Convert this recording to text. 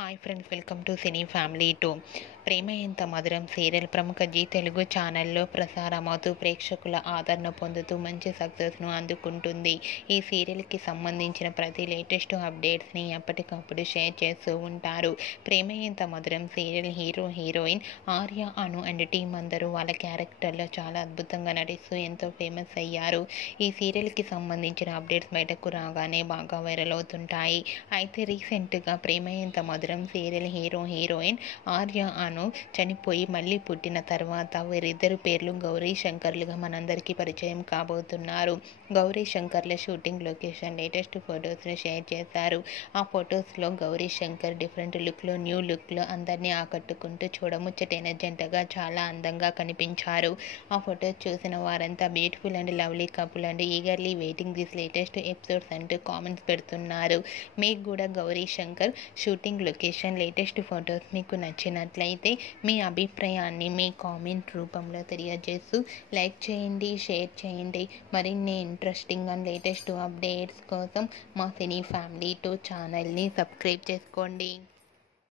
Hi friends, welcome to cine family 2. ప్రేమ ఎంత మధురం serial ప్రముఖ జీ తెలుగు ఛానల్లో ప్రసారమవుతూ ప్రేక్షకుల ఆదరణ పొందుతూ మంచి సక్సెస్ను అందుకుంటుంది. ఈ సీరియల్కి సంబంధించిన ప్రతి లేటెస్ట్ అప్డేట్స్ని ఎప్పటికప్పుడు షేర్ చేస్తూ ఉంటారు. ప్రేమ ఎంత మధురం serial hero heroine Arya, Anu and team అందరూ వాళ్ళ క్యారెక్టర్లో చాలా అద్భుతంగా నటిస్తూ ఎంతో ఫేమస్ అయ్యారు. ఈ సీరియల్కి సంబంధించిన అప్డేట్స్ బయటకు రాగానే బాగా వైరల్ అవుతుంటాయి. అయితే రీసెంట్గా ప్రేమ ఎంత మధురం సీరియల్ హీరో హీరోయిన్ ఆర్య, అను చనిపోయి మళ్ళీ పుట్టిన తర్వాత వీరిద్దరు పేర్లు గౌరీ శంకర్లుగా మనందరికీ పరిచయం కాబోతున్నారు. గౌరీ శంకర్ల షూటింగ్ లొకేషన్ లేటెస్ట్ ఫొటోస్ని షేర్ చేశారు. ఆ ఫొటోస్లో గౌరీ శంకర్ డిఫరెంట్ లుక్లో, న్యూ లుక్లో అందరినీ ఆకట్టుకుంటూ చూడముచ్చటైన జంటగా చాలా అందంగా కనిపించారు. ఆ ఫొటోస్ చూసిన వారంతా beautiful and lovely couple and eagerly waiting this latest episodes అంటూ కామెంట్స్ పెడుతున్నారు. మీకు కూడా Gauri Shankar shooting location latest photos మీకు నచ్చినట్లయితే మీ అభిప్రాయాన్ని మీ కామెంట్ రూపంలో తెలియజేస్తూ లైక్ చేయండి, షేర్ చేయండి. మరిన్ని ఇంట్రెస్టింగ్ అండ్ లేటెస్ట్ అప్డేట్స్ కోసం మా సినీ ఫ్యామిలీ 2 ఛానల్ని సబ్స్క్రైబ్ చేసుకోండి.